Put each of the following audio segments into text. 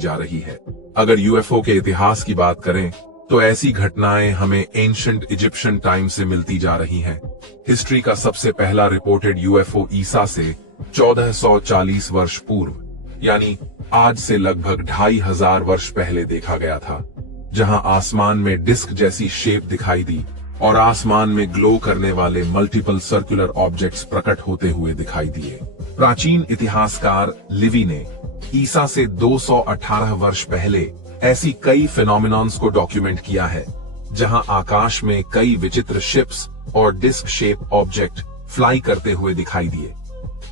जा रही है। अगर यूएफओ के इतिहास की बात करें तो ऐसी घटनाएं हमें एंशिएंट इजिप्शियन टाइम से मिलती जा रही हैं। हिस्ट्री का सबसे पहला रिपोर्टेड यूएफओ ईसा से 1440 वर्ष पूर्व यानी आज से लगभग 2500 वर्ष पहले देखा गया था, जहां आसमान में डिस्क जैसी शेप दिखाई दी और आसमान में ग्लो करने वाले मल्टीपल सर्कुलर ऑब्जेक्ट्स प्रकट होते हुए दिखाई दिए। प्राचीन इतिहासकार लिवी ने ईसा से 218 वर्ष पहले ऐसी कई फिनोमिनॉन्स को डॉक्यूमेंट किया है, जहां आकाश में कई विचित्र शिप्स और डिस्क शेप ऑब्जेक्ट फ्लाई करते हुए दिखाई दिए।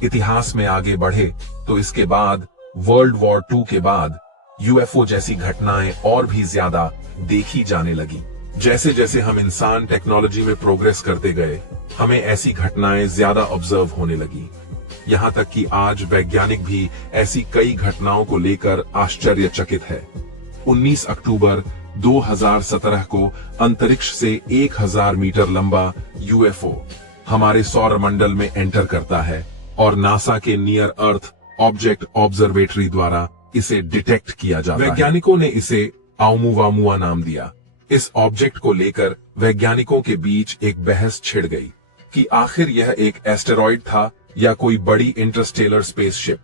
इतिहास में आगे बढ़े तो इसके बाद वर्ल्ड वॉर 2 के बाद यूएफओ जैसी घटनाएं और भी ज्यादा देखी जाने लगी। जैसे जैसे हम इंसान टेक्नोलॉजी में प्रोग्रेस करते गए, हमें ऐसी घटनाएं ज्यादा ऑब्जर्व होने लगी। यहां तक कि आज वैज्ञानिक भी ऐसी कई घटनाओं को लेकर आश्चर्यचकित है। 19 अक्टूबर 2017 को अंतरिक्ष से 1000 मीटर लंबा यूएफओ हमारे सौर मंडल में एंटर करता है और नासा के नियर अर्थ ऑब्जेक्ट ऑब्जर्वेटरी द्वारा इसे डिटेक्ट किया जाता है। वैज्ञानिकों ने इसे आउमुवामुआ नाम दिया। इस ऑब्जेक्ट को लेकर वैज्ञानिकों के बीच एक बहस छिड़ गई कि आखिर यह एक एस्टेरॉइड था या कोई बड़ी इंटरस्टेलर स्पेसशिप,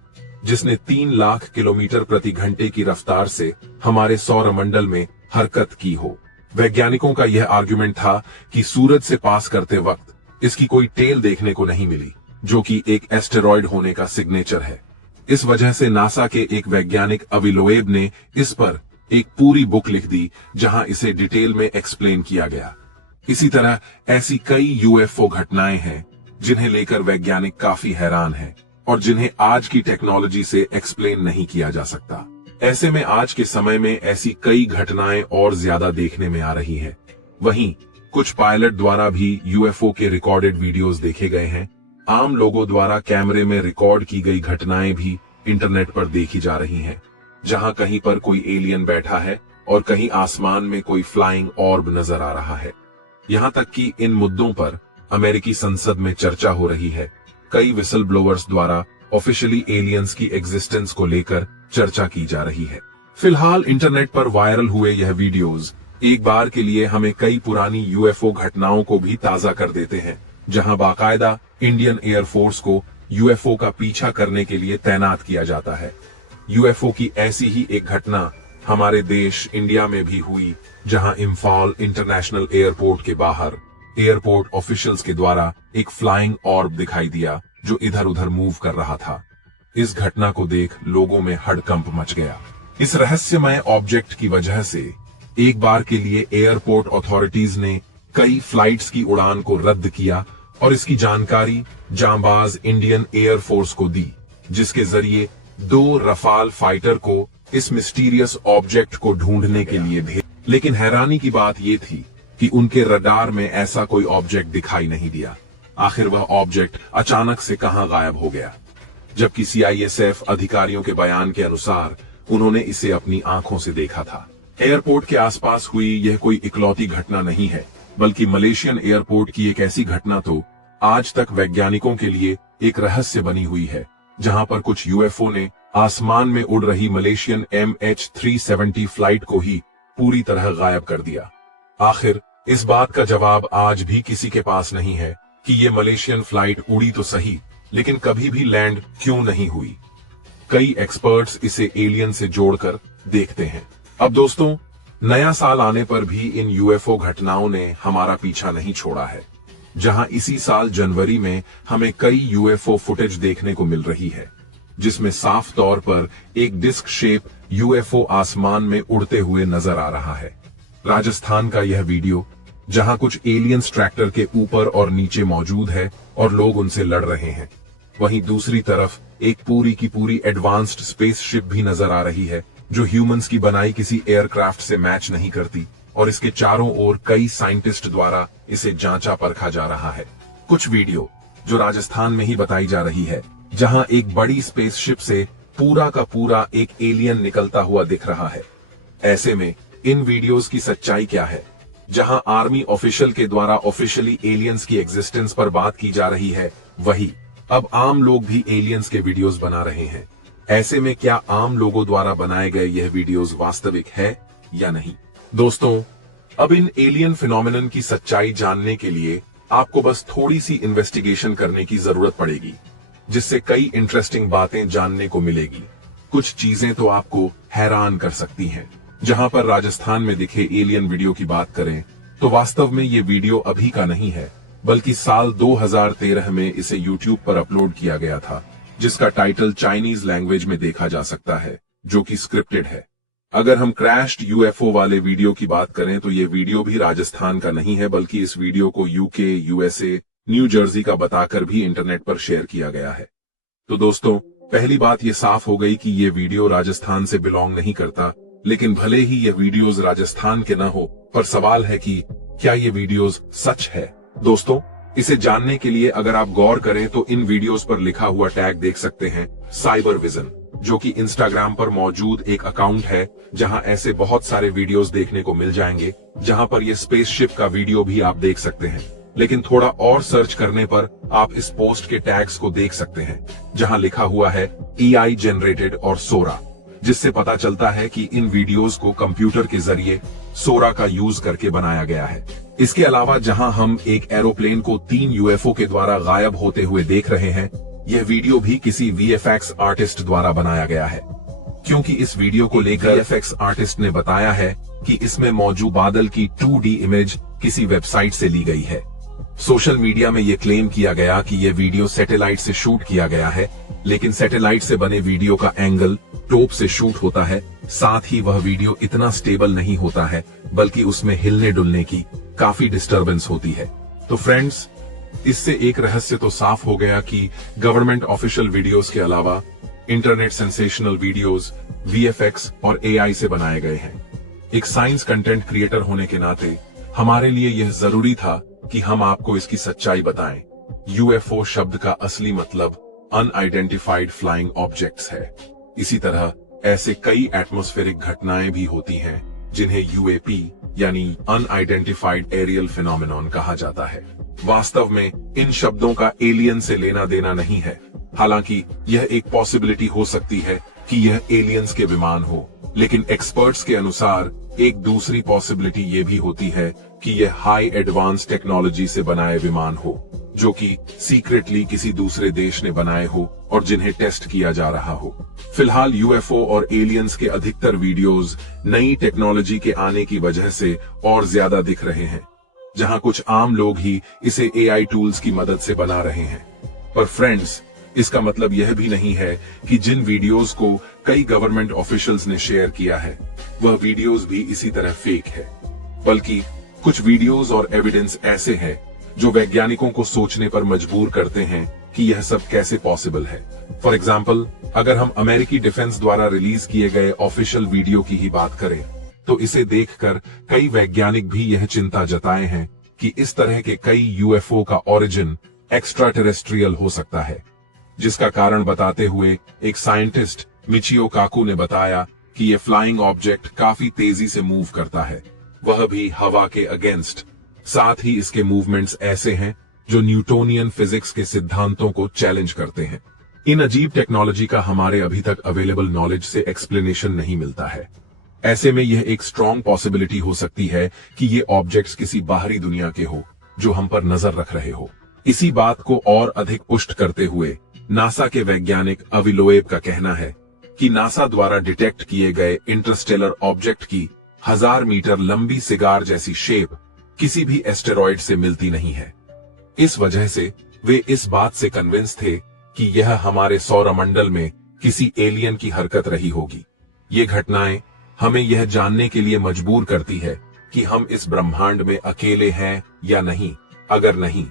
जिसने 3 लाख किलोमीटर प्रति घंटे की रफ्तार से हमारे सौर मंडल में हरकत की हो। वैज्ञानिकों का यह आर्गुमेंट था कि सूरज से पास करते वक्त इसकी कोई टेल देखने को नहीं मिली, जो कि एक एस्टेरॉइड होने का सिग्नेचर है। इस वजह से नासा के एक वैज्ञानिक अवी लोएब ने इस पर एक पूरी बुक लिख दी, जहां इसे डिटेल में एक्सप्लेन किया गया। इसी तरह ऐसी कई यूएफओ घटनाएं हैं जिन्हें लेकर वैज्ञानिक काफी हैरान हैं और जिन्हें आज की टेक्नोलॉजी से एक्सप्लेन नहीं किया जा सकता। ऐसे में आज के समय में ऐसी कई घटनाएं और ज्यादा देखने में आ रही हैं। वहीं कुछ पायलट द्वारा भी यूएफओ के रिकॉर्डेड वीडियोस देखे गए हैं। आम लोगों द्वारा कैमरे में रिकॉर्ड की गई घटनाएं भी इंटरनेट पर देखी जा रही हैं, जहां कहीं पर कोई एलियन बैठा है और कहीं आसमान में कोई फ्लाइंग ऑर्ब नजर आ रहा है। यहां तक कि इन मुद्दों पर अमेरिकी संसद में चर्चा हो रही है। कई विसल ब्लोअर्स द्वारा ऑफिशियली एलियंस की एग्जिस्टेंस को लेकर चर्चा की जा रही है। फिलहाल इंटरनेट पर वायरल हुए यह वीडियोस एक बार के लिए हमें कई पुरानी यूएफओ घटनाओं को भी ताजा कर देते हैं, जहां बाकायदा इंडियन एयरफोर्स को यूएफओ का पीछा करने के लिए तैनात किया जाता है। यूएफओ की ऐसी ही एक घटना हमारे देश इंडिया में भी हुई, जहां इम्फाल इंटरनेशनल एयरपोर्ट के बाहर एयरपोर्ट ऑफिशियल्स के द्वारा एक फ्लाइंग ऑर्ब दिखाई दिया जो इधर उधर मूव कर रहा था। इस घटना को देख लोगों में हड़कंप मच गया। इस रहस्यमय ऑब्जेक्ट की वजह से एक बार के लिए एयरपोर्ट अथॉरिटीज ने कई फ्लाइट्स की उड़ान को रद्द किया और इसकी जानकारी जांबाज इंडियन एयरफोर्स को दी, जिसके जरिए 2 रफाल फाइटर को इस मिस्टीरियस ऑब्जेक्ट को ढूंढने के लिए भेजा। लेकिन हैरानी की बात यह थी कि उनके रडार में ऐसा कोई ऑब्जेक्ट दिखाई नहीं दिया। आखिर वह ऑब्जेक्ट अचानक से कहां गायब हो गया, जबकि सीआईएसएफ अधिकारियों के बयान के अनुसार उन्होंने इसे अपनी आंखों से देखा था। एयरपोर्ट के आसपास हुई यह कोई इकलौती घटना नहीं है, बल्कि मलेशियन एयरपोर्ट की एक ऐसी घटना तो आज तक वैज्ञानिकों के लिए एक रहस्य बनी हुई है, जहां पर कुछ यूएफओ ने आसमान में उड़ रही मलेशियन MH370 फ्लाइट को ही पूरी तरह गायब कर दिया। आखिर इस बात का जवाब आज भी किसी के पास नहीं है कि ये मलेशियन फ्लाइट उड़ी तो सही, लेकिन कभी भी लैंड क्यों नहीं हुई। कई एक्सपर्ट्स इसे एलियन से जोड़कर देखते हैं। अब दोस्तों, नया साल आने पर भी इन यूएफओ घटनाओं ने हमारा पीछा नहीं छोड़ा है, जहां इसी साल जनवरी में हमें कई यूएफओ फुटेज देखने को मिल रही है, जिसमें साफ तौर पर एक डिस्क शेप यूएफओ आसमान में उड़ते हुए नजर आ रहा है। राजस्थान का यह वीडियो, जहां कुछ एलियंस ट्रैक्टर के ऊपर और नीचे मौजूद है और लोग उनसे लड़ रहे हैं। वहीं दूसरी तरफ एक पूरी की पूरी एडवांस्ड स्पेसशिप भी नजर आ रही है, जो ह्यूमंस की बनाई किसी एयरक्राफ्ट से मैच नहीं करती, और इसके चारों ओर कई साइंटिस्ट द्वारा इसे जांचा परखा जा रहा है। कुछ वीडियो जो राजस्थान में ही बताई जा रही है, जहां एक बड़ी स्पेसशिप से पूरा का पूरा एक एलियन निकलता हुआ दिख रहा है। ऐसे में इन वीडियोस की सच्चाई क्या है? जहां आर्मी ऑफिशियल के द्वारा ऑफिशियली एलियंस की एग्जिस्टेंस पर बात की जा रही है, वही अब आम लोग भी एलियंस के वीडियोस बना रहे हैं। ऐसे में क्या आम लोगों द्वारा बनाए गए यह वीडियोस वास्तविक है या नहीं। दोस्तों, अब इन एलियन फिनोमेनन की सच्चाई जानने के लिए आपको बस थोड़ी सी इन्वेस्टिगेशन करने की जरूरत पड़ेगी, जिससे कई इंटरेस्टिंग बातें जानने को मिलेगी। कुछ चीजें तो आपको हैरान कर सकती हैं। जहां पर राजस्थान में दिखे एलियन वीडियो की बात करें तो वास्तव में ये वीडियो अभी का नहीं है, बल्कि साल 2013 में इसे यूट्यूब पर अपलोड किया गया था, जिसका टाइटल चाइनीज लैंग्वेज में देखा जा सकता है, जो कि स्क्रिप्टेड है। अगर हम क्रैश्ड यूएफओ वाले वीडियो की बात करें तो ये वीडियो भी राजस्थान का नहीं है, बल्कि इस वीडियो को यूके, यूएसए, न्यू जर्सी का बताकर भी इंटरनेट पर शेयर किया गया है। तो दोस्तों, पहली बात ये साफ हो गई कि ये वीडियो राजस्थान से बिलोंग नहीं करता। लेकिन भले ही ये वीडियोस राजस्थान के न हो, पर सवाल है कि क्या ये वीडियोस सच है। दोस्तों, इसे जानने के लिए अगर आप गौर करें तो इन वीडियोस पर लिखा हुआ टैग देख सकते हैं, साइबर विजन, जो कि इंस्टाग्राम पर मौजूद एक अकाउंट है, जहां ऐसे बहुत सारे वीडियोस देखने को मिल जाएंगे, जहां पर ये स्पेसशिप का वीडियो भी आप देख सकते हैं। लेकिन थोड़ा और सर्च करने पर आप इस पोस्ट के टैग्स को देख सकते हैं, जहां लिखा हुआ है AI जनरेटेड और सोरा, जिससे पता चलता है कि इन वीडियोस को कंप्यूटर के जरिए सोरा का यूज करके बनाया गया है। इसके अलावा जहां हम एक एरोप्लेन को 3 यूएफओ के द्वारा गायब होते हुए देख रहे हैं, यह वीडियो भी किसी VFX आर्टिस्ट द्वारा बनाया गया है, क्योंकि इस वीडियो को लेकर VFX आर्टिस्ट ने बताया है कि इसमें मौजूद बादल की 2D इमेज किसी वेबसाइट से ली गई है। सोशल मीडिया में यह क्लेम किया गया कि यह वीडियो सैटेलाइट से शूट किया गया है, लेकिन सैटेलाइट से बने वीडियो का एंगल टॉप से शूट होता है, साथ ही वह वीडियो इतना स्टेबल नहीं होता है, बल्कि उसमें हिलने डुलने की काफी डिस्टरबेंस होती है। तो फ्रेंड्स, इससे एक रहस्य तो साफ हो गया कि गवर्नमेंट ऑफिशियल वीडियोस के अलावा इंटरनेट सेंसेशनल वीडियोस VFX और AI से बनाए गए हैं। एक साइंस कंटेंट क्रिएटर होने के नाते हमारे लिए यह जरूरी था कि हम आपको इसकी सच्चाई बताएं। UFO शब्द का असली मतलब अनआइडेंटिफाइड फ्लाइंग ऑब्जेक्ट्स है। इसी तरह ऐसे कई एटमॉस्फेरिक घटनाएं भी होती हैं, जिन्हें UAP यानी अनआइडेंटिफाइड एरियल फिनोमेनन कहा जाता है। वास्तव में इन शब्दों का एलियन से लेना देना नहीं है। हालांकि यह एक पॉसिबिलिटी हो सकती है कि यह एलियंस के विमान हो, लेकिन एक्सपर्ट्स के अनुसार एक दूसरी पॉसिबिलिटी ये भी होती है कि यह हाई एडवांस टेक्नोलॉजी से बनाए विमान हो, जो कि सीक्रेटली किसी दूसरे देश ने बनाए हो और जिन्हें टेस्ट किया जा रहा हो। फिलहाल UFO और एलियंस के अधिकतर वीडियोस नई टेक्नोलॉजी के आने की वजह से और ज्यादा दिख रहे हैं, जहां कुछ आम लोग ही इसे AI टूल्स की मदद से बना रहे हैं। पर फ्रेंड्स, इसका मतलब यह भी नहीं है कि जिन वीडियोस को कई गवर्नमेंट ऑफिशियल्स ने शेयर किया है, वह वीडियोस भी इसी तरह फेक है। बल्कि कुछ वीडियोस और एविडेंस ऐसे हैं जो वैज्ञानिकों को सोचने पर मजबूर करते हैं कि यह सब कैसे पॉसिबल है। फॉर एग्जाम्पल, अगर हम अमेरिकी डिफेंस द्वारा रिलीज किए गए ऑफिशियल वीडियो की ही बात करें, तो इसे देखकर कई वैज्ञानिक भी यह चिंता जताए हैं कि इस तरह के कई UFO का ओरिजिन एक्स्ट्रा टेरेस्ट्रियल हो सकता है, जिसका कारण बताते हुए एक साइंटिस्ट मिचियो काकू ने बताया कि यह फ्लाइंग ऑब्जेक्ट काफी तेजी से मूव करता है, वह भी हवा के अगेंस्ट। साथ ही इसके मूवमेंट्स ऐसे हैं जो न्यूटोनियन फिजिक्स के सिद्धांतों को चैलेंज करते हैं। इन अजीब टेक्नोलॉजी का हमारे अभी तक अवेलेबल नॉलेज से एक्सप्लेनेशन नहीं मिलता है। ऐसे में यह एक स्ट्रॉन्ग पॉसिबिलिटी हो सकती है कि ये ऑब्जेक्ट्स किसी बाहरी दुनिया के हो, जो हम पर नजर रख रहे हो। इसी बात को और अधिक पुष्ट करते हुए नासा के वैज्ञानिक अवी लोएब का कहना है कि नासा द्वारा डिटेक्ट किए गए इंटरस्टेलर ऑब्जेक्ट की 1000 मीटर लंबी सिगार जैसी शेप किसी भी एस्टेरॉयड से मिलती नहीं है। इस वजह से वे इस बात से कन्विंस थे कि यह हमारे सौरमंडल में किसी एलियन की हरकत रही होगी। ये घटनाएं हमें यह जानने के लिए मजबूर करती है कि हम इस ब्रह्मांड में अकेले हैं या नहीं। अगर नहीं,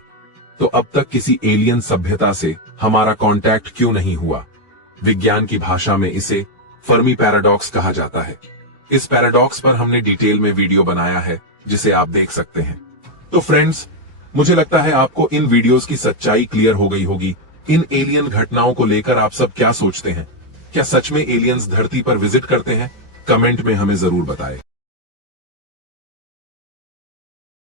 तो अब तक किसी एलियन सभ्यता से हमारा कांटेक्ट क्यों नहीं हुआ। विज्ञान की भाषा में इसे फर्मी पैराडॉक्स कहा जाता है। इस पैराडॉक्स पर हमने डिटेल में वीडियो बनाया है, जिसे आप देख सकते हैं। तो फ्रेंड्स, मुझे लगता है आपको इन वीडियोस की सच्चाई क्लियर हो गई होगी। इन एलियन घटनाओं को लेकर आप सब क्या सोचते हैं? क्या सच में एलियंस धरती पर विजिट करते हैं? कमेंट में हमें जरूर बताएं।